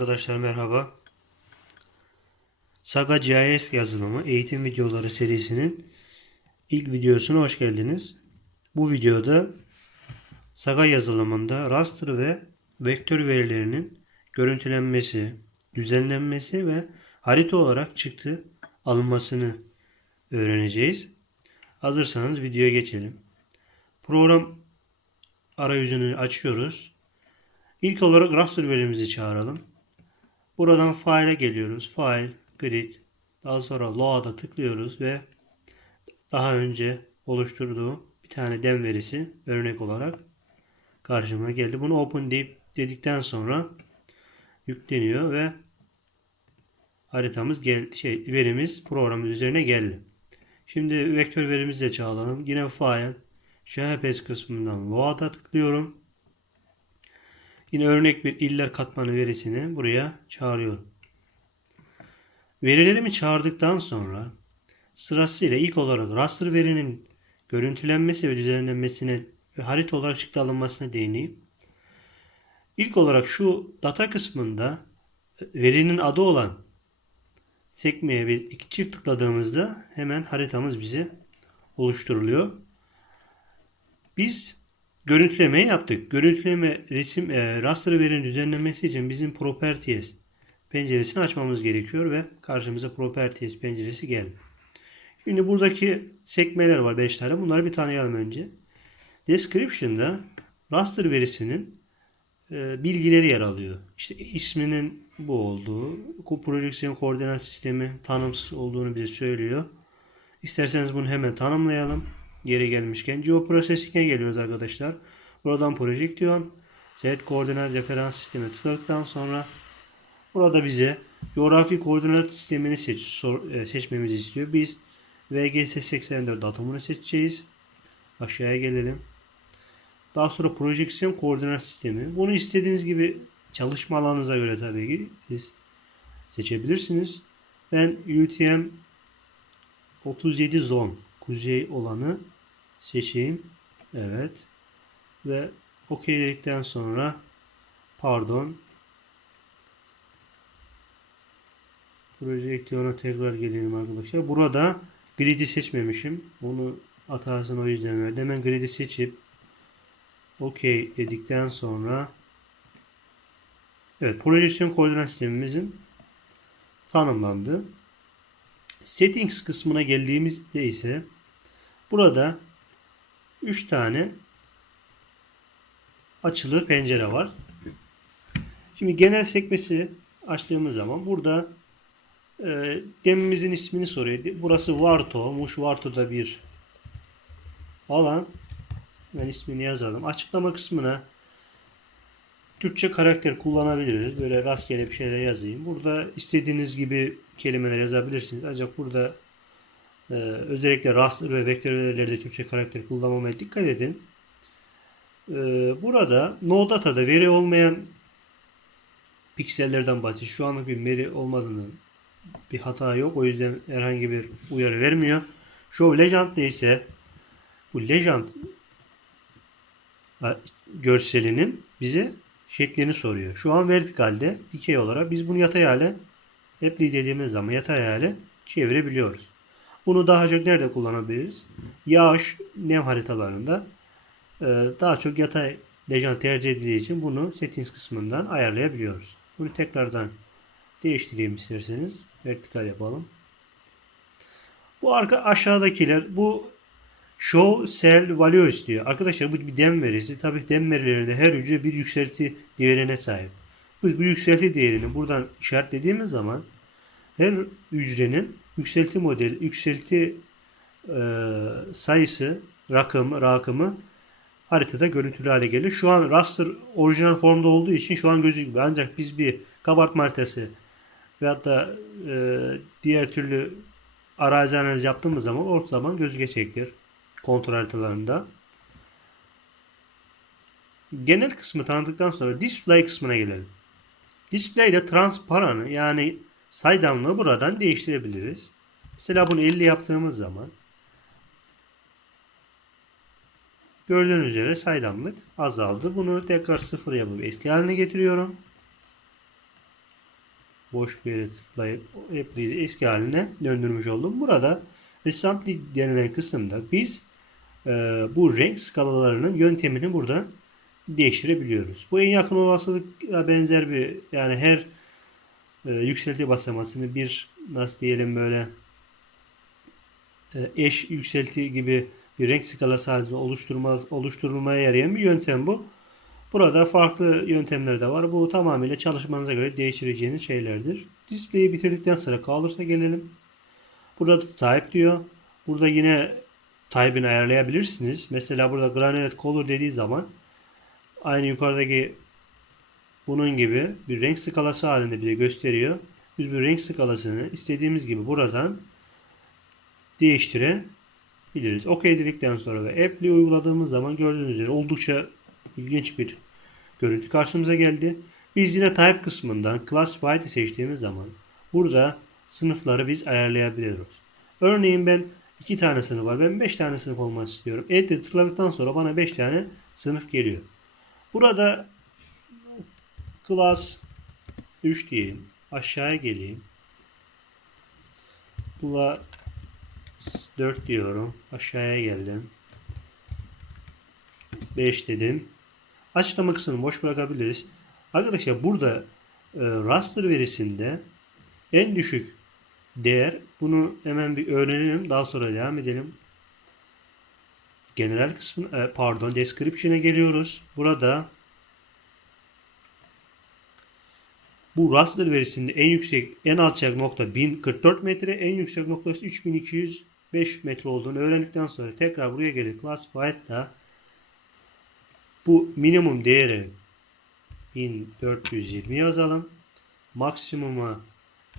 Arkadaşlar merhaba. Saga GIS yazılımı eğitim videoları serisinin ilk videosuna hoş geldiniz. Bu videoda Saga yazılımında raster ve vektör verilerinin görüntülenmesi, düzenlenmesi ve harita olarak çıktı alınmasını öğreneceğiz. Hazırsanız videoya geçelim. Program arayüzünü açıyoruz. İlk olarak raster verimizi çağıralım. Buradan file'e geliyoruz. File, grid. Daha sonra load'a tıklıyoruz ve daha önce oluşturduğum bir tane dem verisi örnek olarak karşıma geldi. Bunu open deyip dedikten sonra yükleniyor ve haritamız gel şey verimiz programın üzerine geldi. Şimdi vektör verimizi de çağıralım. Yine file, JPS kısmından load'a tıklıyorum. Yine örnek bir iller katmanı verisini buraya çağırıyorum. Verilerimi çağırdıktan sonra sırasıyla ilk olarak raster verinin görüntülenmesi ve düzenlenmesine ve harita olarak çıktı alınmasına değineyim. İlk olarak şu data kısmında verinin adı olan sekmeye bir iki çift tıkladığımızda hemen haritamız bize oluşturuluyor. Biz görüntülemeyi yaptık. Görüntüleme resim e, raster verinin düzenlenmesi için bizim properties penceresini açmamız gerekiyor ve karşımıza properties penceresi geldi. Şimdi buradaki sekmeler var 5 tane. Bunları bir tanıyalım önce. Description'da raster verisinin e, bilgileri yer alıyor. İşte isminin bu olduğu, projeksiyon koordinat sistemi tanımsız olduğunu bize söylüyor. İsterseniz bunu hemen tanımlayalım. Yeri gelmişken geoprocessing'e geliyoruz arkadaşlar. Buradan projeksiyon, set koordinat referans sistemi tıkladıktan sonra burada bize coğrafi koordinat sistemini seç, sor, e, seçmemizi istiyor. Biz VGS 84 datumunu seçeceğiz. Aşağıya gelelim. Daha sonra projeksiyon koordinat sistemi. Bunu istediğiniz gibi çalışma alanınıza göre tabii ki siz seçebilirsiniz. Ben UTM 37 zone kuzey olanı seçeyim. Evet. Ve OK dedikten sonra pardon projeksiyona tekrar gelelim arkadaşlar. Burada grid'i seçmemişim. Onu hatasını o yüzden verdim. Hemen grid'i seçip OK dedikten sonra Evet, projeksiyon koordinat sistemimizin tanımlandı. Settings kısmına geldiğimizde ise burada 3 tane açılı pencere var. Şimdi genel sekmesi açtığımız zaman burada e, demimizin ismini soruyor. Burası Varto. Muş Varto'da bir alan. Ben ismini yazalım. Açıklama kısmına Türkçe karakter kullanabiliriz. Böyle rastgele bir şeyler yazayım. Burada istediğiniz gibi kelimeler yazabilirsiniz. Ancak burada e, özellikle raster ve vektör verilerde Türkçe karakter kullanmamaya dikkat edin. E, burada no data'da veri olmayan piksellerden bahsediyor. Şu anlık bir veri olmadığını bir hata yok. O yüzden herhangi bir uyarı vermiyor. Show Legend'de ise bu Legend görselinin bize şeklini soruyor. Şu an vertikalde dikey olarak biz bunu yatay hale apply dediğimiz zaman yatay hale çevirebiliyoruz. Bunu daha çok nerede kullanabiliriz? Yağış nem haritalarında e, daha çok yatay lejan tercih edildiği için bunu settings kısmından ayarlayabiliyoruz. Bunu tekrardan değiştireyim isterseniz. Vertikal yapalım. Bu arka aşağıdakiler bu Show cell value istiyor. Arkadaşlar bu bir dem verisi. Tabi dem verilerinde her hücre bir yükselti değerine sahip. Biz bu yükselti değerini buradan işaretlediğimiz zaman her hücrenin yükselti modeli, yükselti e, sayısı, rakım, rakımı haritada görüntülü hale geliyor. Şu an raster orijinal formda olduğu için şu an gözükmüyor. Ancak biz bir kabartma haritası veyahut da e, diğer türlü arazi analizi yaptığımız zaman orta zaman gözükecektir kontrol haritalarında. Genel kısmı tanıdıktan sonra display kısmına gelelim. Display'de transparanı yani saydamlığı buradan değiştirebiliriz. Mesela bunu 50 yaptığımız zaman gördüğünüz üzere saydamlık azaldı. Bunu tekrar sıfır yapıp eski haline getiriyorum. boş bir yere tıklayıp repliği eski haline döndürmüş oldum. Burada Assembly denilen kısımda biz e, bu renk skalalarının yöntemini buradan değiştirebiliyoruz. Bu en yakın olasılıkla benzer bir yani her e, yükselti basamasını bir nasıl diyelim böyle e, eş yükselti gibi bir renk skalası halinde oluşturmaz, oluşturulmaya yarayan bir yöntem bu. Burada farklı yöntemler de var. Bu tamamıyla çalışmanıza göre değiştireceğiniz şeylerdir. Display'i bitirdikten sonra Colors'a gelelim. Burada type diyor. Burada yine type'ini ayarlayabilirsiniz. Mesela burada Granulate Color dediği zaman aynı yukarıdaki bunun gibi bir renk skalası halinde bize gösteriyor. Biz bir renk skalasını istediğimiz gibi buradan değiştirebiliriz. OK dedikten sonra ve Apple'i uyguladığımız zaman gördüğünüz üzere oldukça ilginç bir görüntü karşımıza geldi. Biz yine Type kısmından Classified'i seçtiğimiz zaman burada sınıfları biz ayarlayabiliyoruz. Örneğin ben iki tane sınıf var. Ben 5 tane sınıf olması istiyorum. Edit'e tıkladıktan sonra bana 5 tane sınıf geliyor. Burada class 3 diyeyim. Aşağıya geleyim. Class 4 diyorum. Aşağıya geldim. 5 dedim. Açıklama kısmını boş bırakabiliriz. Arkadaşlar burada e, raster verisinde en düşük değer bunu hemen bir öğrenelim. Daha sonra devam edelim. Genel kısmı e, pardon description'a geliyoruz. Burada bu raster verisinde en yüksek en alçak nokta 1044 metre en yüksek noktası 3205 metre olduğunu öğrendikten sonra tekrar buraya gelip classified'da bu minimum değeri 1420 yazalım. Maksimuma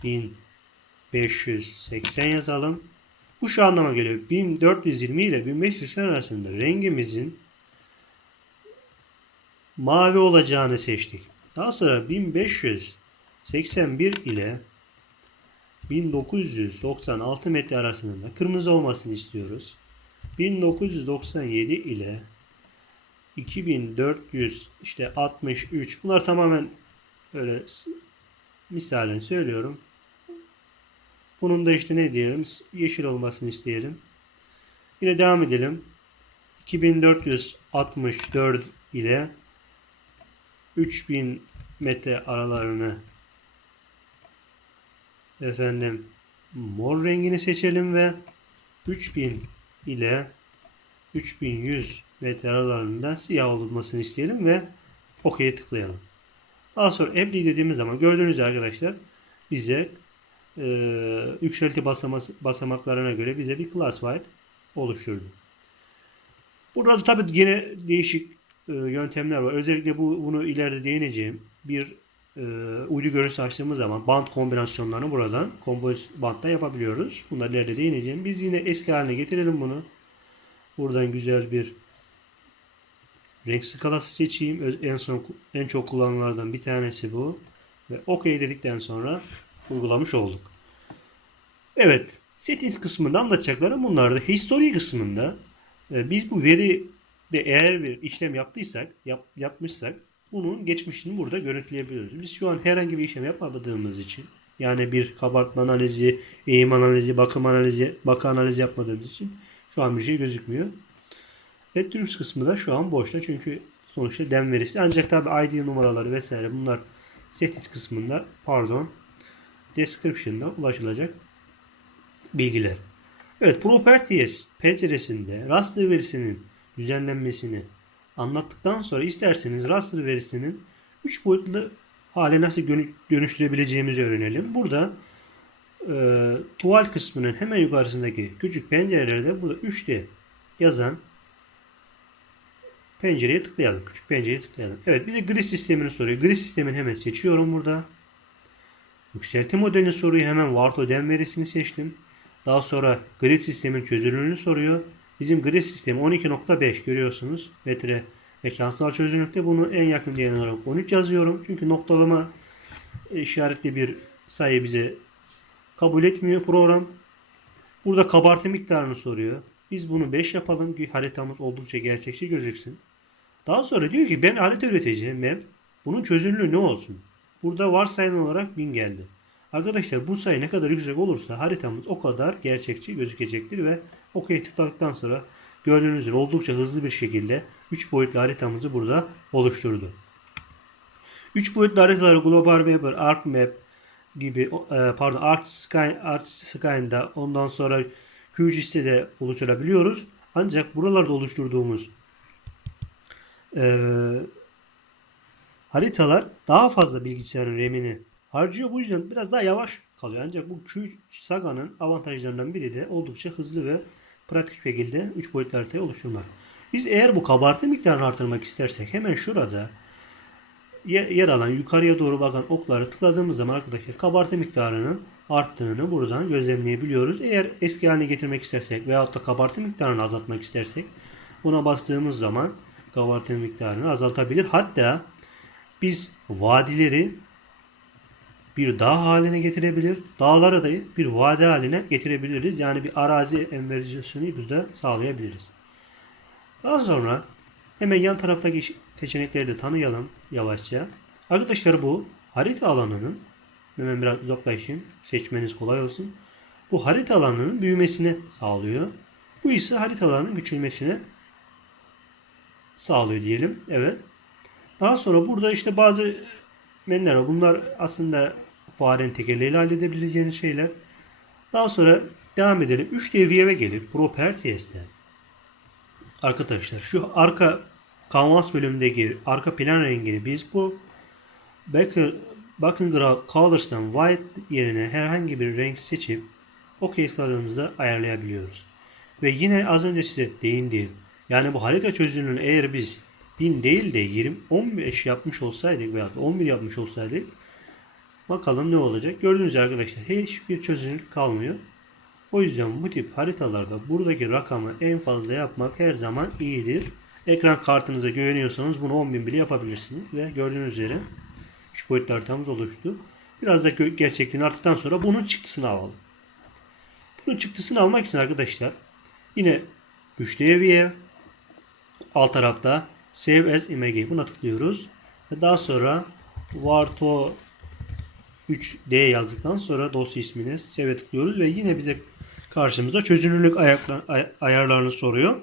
1580 yazalım. Bu şu anlama geliyor. 1420 ile 1580 arasında rengimizin mavi olacağını seçtik. Daha sonra 1581 ile 1996 metre arasında kırmızı olmasını istiyoruz. 1997 ile 2400 işte 63 bunlar tamamen öyle misalen söylüyorum. Bunun da işte ne diyelim yeşil olmasını isteyelim. Yine devam edelim. 2464 ile 3000 metre aralarını efendim mor rengini seçelim ve 3000 ile 3100 metre aralarında siyah olmasını isteyelim ve OK'ye tıklayalım. Daha sonra Apply dediğimiz zaman gördüğünüz arkadaşlar bize e, yükselti basaması, basamaklarına göre bize bir class white oluşturdu. Burada da tabii yine değişik e, yöntemler var. Özellikle bu bunu ileride değineceğim. Bir e, uydu görüntüsü açtığımız zaman band kombinasyonlarını buradan kompozit bandda yapabiliyoruz. Bunları ileride değineceğim. Biz yine eski haline getirelim bunu. Buradan güzel bir renk skalası seçeyim. En son en çok kullanılanlardan bir tanesi bu. Ve OK dedikten sonra uygulamış olduk. Evet, settings kısmında anlatacaklarım bunlardı. History kısmında e, biz bu veri de eğer bir işlem yaptıysak, yap, yapmışsak bunun geçmişini burada görüntüleyebiliyoruz. Biz şu an herhangi bir işlem yapmadığımız için yani bir kabartma analizi, eğim analizi, bakım analizi, bakı analizi yapmadığımız için şu an bir şey gözükmüyor. Retrieves kısmı da şu an boşta çünkü sonuçta dem verisi. Ancak tabi ID numaraları vesaire bunlar settings kısmında pardon description'da ulaşılacak bilgiler. Evet Properties penceresinde raster verisinin düzenlenmesini anlattıktan sonra isterseniz raster verisinin 3 boyutlu hale nasıl dönüştürebileceğimizi öğrenelim. Burada e, tuval kısmının hemen yukarısındaki küçük pencerelerde burada 3D yazan pencereye tıklayalım. Küçük pencereye tıklayalım. Evet bize grid sistemini soruyor. Grid sistemini hemen seçiyorum burada. Yükselti modelini soruyor. Hemen Varto dem verisini seçtim. Daha sonra grid sistemin çözünürlüğünü soruyor. Bizim grid sistemi 12.5 görüyorsunuz. Metre mekansal çözünürlükte bunu en yakın diyen olarak 13 yazıyorum. Çünkü noktalama işaretli bir sayı bize kabul etmiyor program. Burada kabartı miktarını soruyor. Biz bunu 5 yapalım ki haritamız oldukça gerçekçi gözüksün. Daha sonra diyor ki ben harita üreteceğim ben. Bunun çözünürlüğü ne olsun? Burada varsayılan olarak 1000 geldi. Arkadaşlar bu sayı ne kadar yüksek olursa haritamız o kadar gerçekçi gözükecektir ve OK tıkladıktan sonra gördüğünüz üzere oldukça hızlı bir şekilde 3 boyutlu haritamızı burada oluşturdu. 3 boyutlu haritaları Global Mapper, ArcMap gibi e, pardon ArcSky, ArcSky'da ondan sonra QGIS'te de oluşturabiliyoruz. Ancak buralarda oluşturduğumuz e, haritalar daha fazla bilgisayarın RAM'ini harcıyor. Bu yüzden biraz daha yavaş kalıyor. Ancak bu Q Saga'nın avantajlarından biri de oldukça hızlı ve pratik şekilde 3 boyutlu haritayı oluşturmak. Biz eğer bu kabartı miktarını artırmak istersek hemen şurada yer alan yukarıya doğru bakan okları tıkladığımız zaman arkadaşlar kabartı miktarının arttığını buradan gözlemleyebiliyoruz. Eğer eski haline getirmek istersek veyahut da kabartı miktarını azaltmak istersek buna bastığımız zaman kabartı miktarını azaltabilir. Hatta biz vadileri bir dağ haline getirebilir. Dağları da bir vadi haline getirebiliriz. Yani bir arazi enverjasyonu burada sağlayabiliriz. Daha sonra hemen yan taraftaki seçenekleri de tanıyalım yavaşça. Arkadaşlar bu harita alanının hemen biraz uzaklaşın. Seçmeniz kolay olsun. Bu harita alanının büyümesini sağlıyor. Bu ise haritaların küçülmesine sağlıyor diyelim. Evet. Daha sonra burada işte bazı menüler var. Bunlar aslında farenin tekerleğiyle halledebileceğiniz şeyler. Daha sonra devam edelim. 3D View'e gelip Properties'te arkadaşlar şu arka kanvas bölümündeki arka plan rengini biz bu Backer, Background Colors'tan White yerine herhangi bir renk seçip OK tıkladığımızda ayarlayabiliyoruz. Ve yine az önce size değindiğim yani bu harita çözünürlüğünü eğer biz 1000 değil de 20 15 yapmış olsaydık veya 11 yapmış olsaydık bakalım ne olacak. Gördüğünüz arkadaşlar hiçbir çözünürlük kalmıyor. O yüzden bu tip haritalarda buradaki rakamı en fazla yapmak her zaman iyidir. Ekran kartınıza güveniyorsanız bunu 10.000 bile yapabilirsiniz. Ve gördüğünüz üzere 3 boyutlu haritamız oluştu. Biraz da gerçekliğini arttıktan sonra bunun çıktısını alalım. Bunun çıktısını almak için arkadaşlar yine güçlü eviye alt tarafta Save as Image buna tıklıyoruz. Ve daha sonra Varto 3D yazdıktan sonra dosya ismini Save'e tıklıyoruz ve yine bize karşımıza çözünürlük ayarlarını soruyor.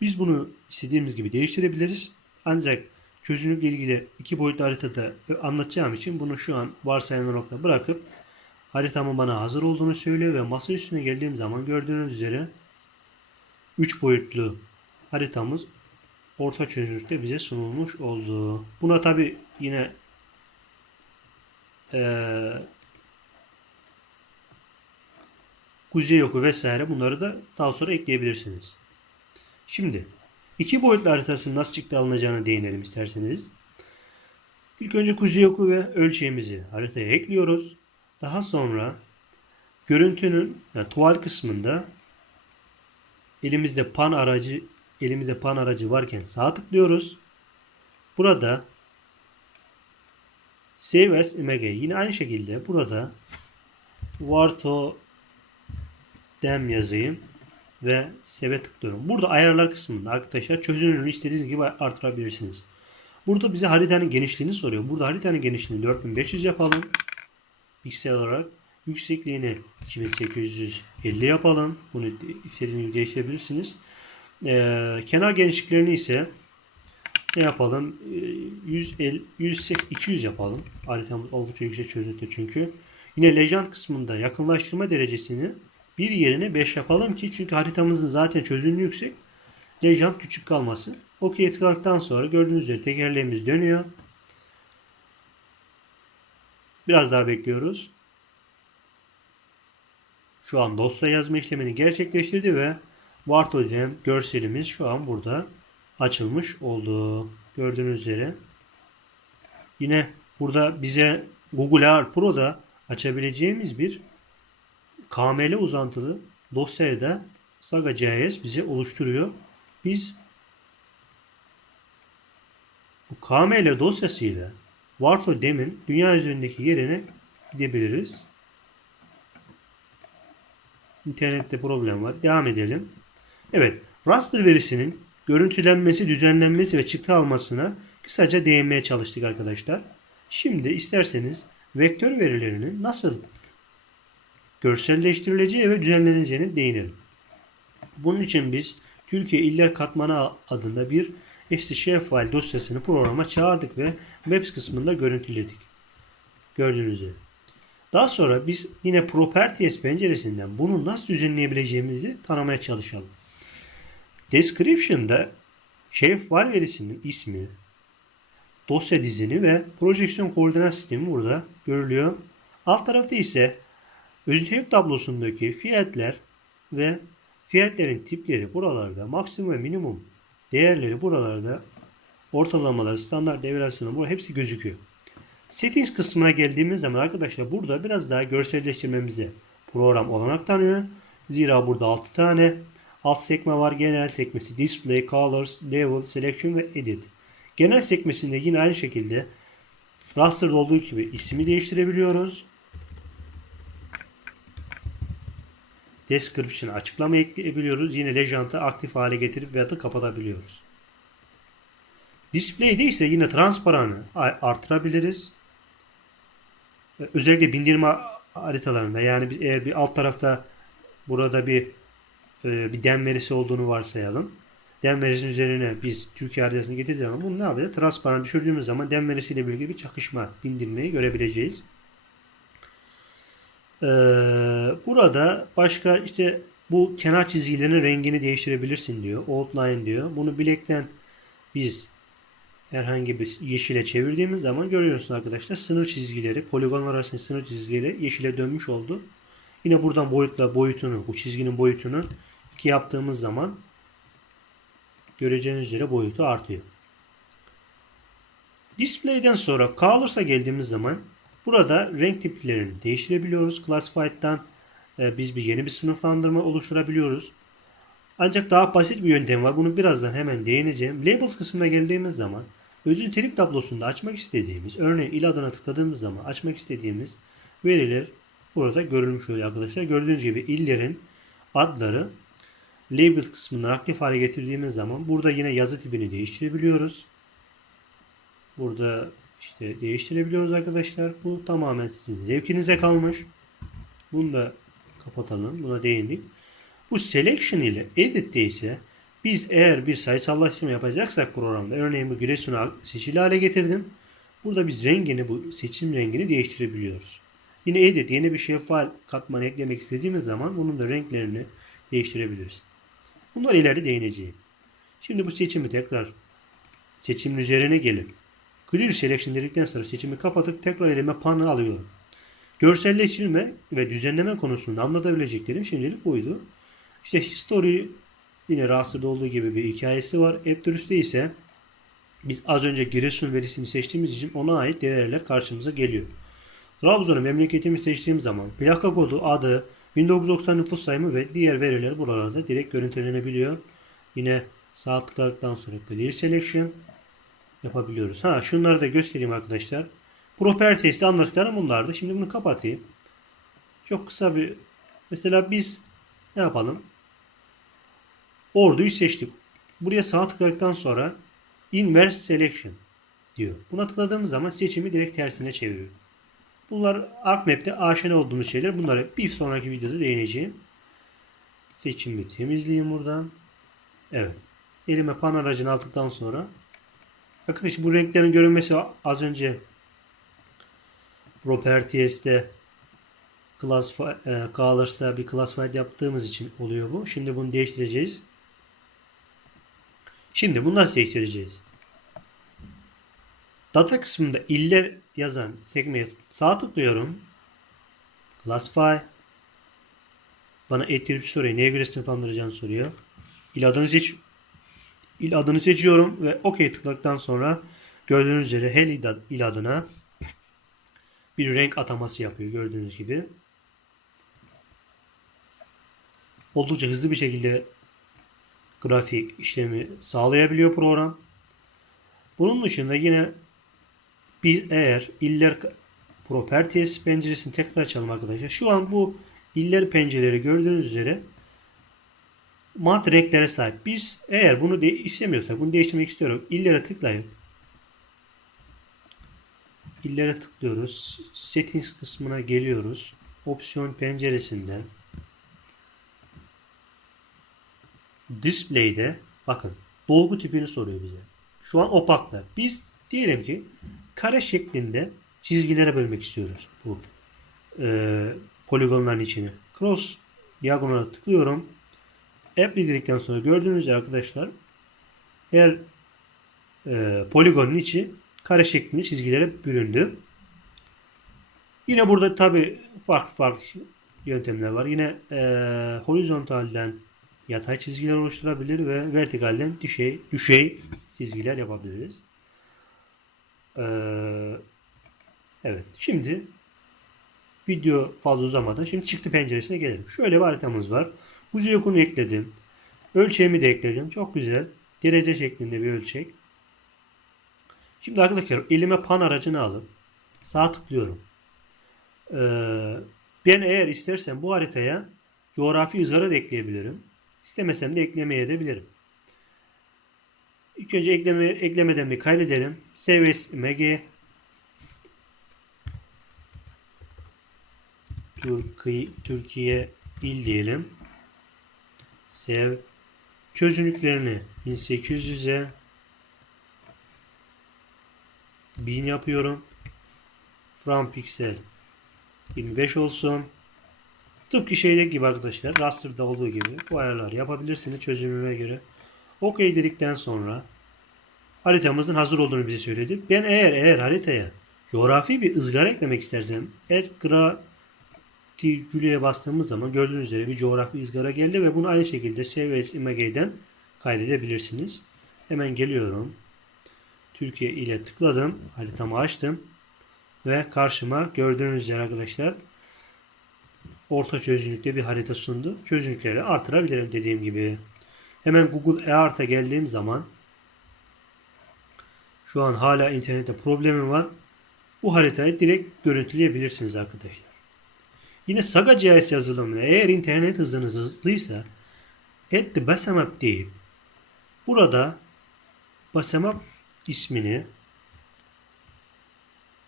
Biz bunu istediğimiz gibi değiştirebiliriz. Ancak çözünürlükle ilgili iki boyutlu haritada anlatacağım için bunu şu an varsayılan nokta bırakıp haritamın bana hazır olduğunu söylüyor ve masa üstüne geldiğim zaman gördüğünüz üzere 3 boyutlu haritamız orta çözünürlükte bize sunulmuş oldu. Buna tabi yine ee, kuzey oku vesaire bunları da daha sonra ekleyebilirsiniz. Şimdi iki boyutlu haritasının nasıl çıktı alınacağını değinelim isterseniz. İlk önce kuzey oku ve ölçeğimizi haritaya ekliyoruz. Daha sonra görüntünün yani tuval kısmında elimizde pan aracı elimizde pan aracı varken sağ tıklıyoruz. Burada Save as image yine aynı şekilde burada Varto dem yazayım ve Save'e tıklıyorum. Burada ayarlar kısmında arkadaşlar çözünürlüğünü istediğiniz gibi artırabilirsiniz. Burada bize haritanın genişliğini soruyor. Burada haritanın genişliğini 4500 yapalım. Piksel olarak yüksekliğini 2850 yapalım. Bunu istediğiniz gibi değiştirebilirsiniz. Ee, kenar genişliklerini ise ne yapalım? 150, 100, 200 yapalım. Haritamız oldukça yüksek çözünürlükte çünkü. Yine lejant kısmında yakınlaştırma derecesini bir yerine 5 yapalım ki çünkü haritamızın zaten çözünürlüğü yüksek. Lejant küçük kalmasın. OK'ye tıkladıktan sonra gördüğünüz üzere tekerleğimiz dönüyor. Biraz daha bekliyoruz. Şu an dosya yazma işlemini gerçekleştirdi ve Vartojem görselimiz şu an burada açılmış oldu. Gördüğünüz üzere. Yine burada bize Google Earth Pro'da açabileceğimiz bir KML uzantılı dosyayı da Saga.js bize oluşturuyor. Biz bu KML dosyasıyla Varto Dem'in dünya üzerindeki yerine gidebiliriz. İnternette problem var. Devam edelim. Evet. Raster verisinin görüntülenmesi, düzenlenmesi ve çıktı almasına kısaca değinmeye çalıştık arkadaşlar. Şimdi isterseniz vektör verilerinin nasıl görselleştirileceği ve düzenleneceğine değinelim. Bunun için biz Türkiye İller Katmanı adında bir STSH file dosyasını programa çağırdık ve Maps kısmında görüntüledik. Gördüğünüz gibi. Daha sonra biz yine Properties penceresinden bunu nasıl düzenleyebileceğimizi tanımaya çalışalım. Description'da Shapefile verisinin ismi, dosya dizini ve projeksiyon koordinat sistemi burada görülüyor. Alt tarafta ise özellik tablosundaki fiyatlar ve fiyatların tipleri buralarda, maksimum ve minimum değerleri buralarda, ortalamalar, standart deviasyonu burada hepsi gözüküyor. Settings kısmına geldiğimiz zaman arkadaşlar burada biraz daha görselleştirmemize program olanak tanıyor. Zira burada 6 tane alt sekme var. Genel sekmesi Display, Colors, Level, Selection ve Edit. Genel sekmesinde yine aynı şekilde raster'da olduğu gibi ismi değiştirebiliyoruz. Description'a açıklama ekleyebiliyoruz. Yine Legend'ı aktif hale getirip veya da kapatabiliyoruz. Display'de ise yine transparanı artırabiliriz. Özellikle bindirme haritalarında yani eğer bir alt tarafta burada bir e, bir dem verisi olduğunu varsayalım. Dem verisinin üzerine biz Türkiye haritasını getirdiğimiz zaman bunu ne yapacağız? Transparan düşürdüğümüz zaman dem verisiyle birlikte bir çakışma bindirmeyi görebileceğiz. Ee, burada başka işte bu kenar çizgilerin rengini değiştirebilirsin diyor. Outline diyor. Bunu bilekten biz herhangi bir yeşile çevirdiğimiz zaman görüyorsunuz arkadaşlar sınır çizgileri, poligonlar arasındaki sınır çizgileri yeşile dönmüş oldu. Yine buradan boyutla boyutunu, bu çizginin boyutunu 2 yaptığımız zaman göreceğiniz üzere boyutu artıyor. Display'den sonra Colors'a geldiğimiz zaman burada renk tiplerini değiştirebiliyoruz. Classified'dan e, biz bir yeni bir sınıflandırma oluşturabiliyoruz. Ancak daha basit bir yöntem var. Bunu birazdan hemen değineceğim. Labels kısmına geldiğimiz zaman özü nitelik tablosunda açmak istediğimiz, örneğin il adına tıkladığımız zaman açmak istediğimiz veriler burada görülmüş oluyor arkadaşlar. Gördüğünüz gibi illerin adları label kısmından aktif hale getirdiğimiz zaman burada yine yazı tipini değiştirebiliyoruz. Burada işte değiştirebiliyoruz arkadaşlar. Bu tamamen sizin zevkinize kalmış. Bunu da kapatalım. Buna değindik. Bu selection ile edit'te ise biz eğer bir sayısallaştırma yapacaksak programda örneğin bu Giresun'u seçili hale getirdim. Burada biz rengini bu seçim rengini değiştirebiliyoruz. Yine edit yeni bir şeffaf katmanı eklemek istediğimiz zaman bunun da renklerini değiştirebiliriz. Bunlar ileri değineceğim. Şimdi bu seçimi tekrar seçimin üzerine gelip Clear Selection dedikten sonra seçimi kapatıp tekrar elime panı alıyorum. Görselleştirme ve düzenleme konusunda anlatabileceklerim şimdilik buydu. İşte history yine rahatsız olduğu gibi bir hikayesi var. Eptirüs'te ise biz az önce Giresun verisini seçtiğimiz için ona ait değerler karşımıza geliyor. Trabzon'u memleketimi seçtiğim zaman plaka kodu, adı, 1990 nüfus sayımı ve diğer veriler buralarda direkt görüntülenebiliyor. Yine sağ tıkladıktan sonra Clear Selection yapabiliyoruz. Ha şunları da göstereyim arkadaşlar. Properties'te anlattıklarım bunlardı. Şimdi bunu kapatayım. Çok kısa bir mesela biz ne yapalım? Orduyu seçtik. Buraya sağ tıkladıktan sonra Inverse Selection diyor. Buna tıkladığımız zaman seçimi direkt tersine çeviriyor. Bunlar ArcMap'te aşina olduğumuz şeyler. Bunları bir sonraki videoda değineceğim. Seçimi temizleyeyim buradan. Evet. Elime pan aracını aldıktan sonra Arkadaşlar bu renklerin görünmesi az önce Properties'te class e, bir classified yaptığımız için oluyor bu. Şimdi bunu değiştireceğiz. Şimdi bunu nasıl değiştireceğiz? Data kısmında iller yazan sekmeye sağ tıklıyorum. Classify. Bana ettirip soruyor. Neye göre sınıflandıracağını soruyor. İl adını seç. İl adını seçiyorum ve OK tıkladıktan sonra gördüğünüz üzere her il adına bir renk ataması yapıyor gördüğünüz gibi. Oldukça hızlı bir şekilde grafik işlemi sağlayabiliyor program. Bunun dışında yine bir eğer iller properties penceresini tekrar açalım arkadaşlar. Şu an bu iller pencereleri gördüğünüz üzere mat renklere sahip. Biz eğer bunu de istemiyorsak, bunu değiştirmek istiyorum. İllere tıklayıp illere tıklıyoruz. Settings kısmına geliyoruz. Opsiyon penceresinden Display'de bakın dolgu tipini soruyor bize. Şu an opakta. Biz diyelim ki kare şeklinde çizgilere bölmek istiyoruz bu e, poligonların içini. Cross diagonala tıklıyorum. Apply dedikten sonra gördüğünüz arkadaşlar her e, poligonun içi kare şeklinde çizgilere büründü. Yine burada tabi farklı farklı yöntemler var. Yine e, horizontalden yatay çizgiler oluşturabilir ve vertikalden düşey, düşey çizgiler yapabiliriz. Ee, evet. Şimdi video fazla uzamadan şimdi çıktı penceresine gelelim. Şöyle bir haritamız var. Buzul yokunu ekledim. Ölçeğimi de ekledim. Çok güzel. Derece şeklinde bir ölçek. Şimdi arkadaşlar elime pan aracını alıp sağ tıklıyorum. Ee, ben eğer istersem bu haritaya coğrafi ızgara da ekleyebilirim. İstemesem de eklemeye edebilirim. İlk önce ekleme, eklemeden bir kaydedelim. Seves MG Türkiye, Türkiye il diyelim. Sev çözünürlüklerini 1800'e 1000 yapıyorum. From piksel 25 olsun. Tıpkı şeydeki gibi arkadaşlar. Raster'da olduğu gibi bu ayarlar yapabilirsiniz çözümüme göre. OK dedikten sonra haritamızın hazır olduğunu bize söyledi. Ben eğer eğer haritaya coğrafi bir ızgara eklemek istersem eğer grafikülüye bastığımız zaman gördüğünüz üzere bir coğrafi ızgara geldi ve bunu aynı şekilde CVS Image'den kaydedebilirsiniz. Hemen geliyorum. Türkiye ile tıkladım. Haritamı açtım. Ve karşıma gördüğünüz üzere arkadaşlar orta çözünürlükte bir harita sundu. Çözünürlükleri artırabilirim dediğim gibi. Hemen Google eArt'a geldiğim zaman şu an hala internette problemim var. Bu haritayı direkt görüntüleyebilirsiniz arkadaşlar. Yine Saga GIS yazılımına eğer internet hızınız hızlıysa add the basamap deyip burada basamap ismini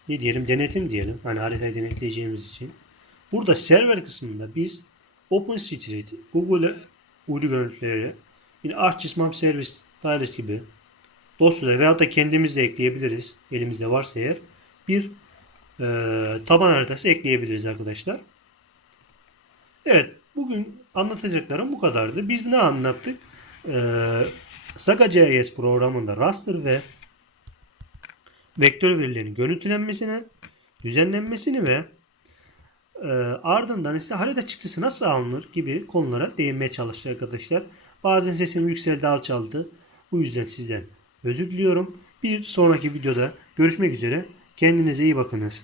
ne diyelim denetim diyelim. Hani haritayı denetleyeceğimiz için. Burada server kısmında biz OpenStreet, Google uydu görüntüleri, yine ArcGIS Service Stylus gibi dosyaları veyahut da kendimiz de ekleyebiliriz. Elimizde varsa eğer bir e, taban haritası ekleyebiliriz arkadaşlar. Evet bugün anlatacaklarım bu kadardı. Biz ne anlattık? E, Saga GIS programında raster ve vektör verilerinin görüntülenmesine, düzenlenmesini ve e, ardından ise harita çıktısı nasıl alınır gibi konulara değinmeye çalıştık arkadaşlar. Bazen sesim yükseldi alçaldı. Bu yüzden sizden özür diliyorum. Bir sonraki videoda görüşmek üzere. Kendinize iyi bakınız.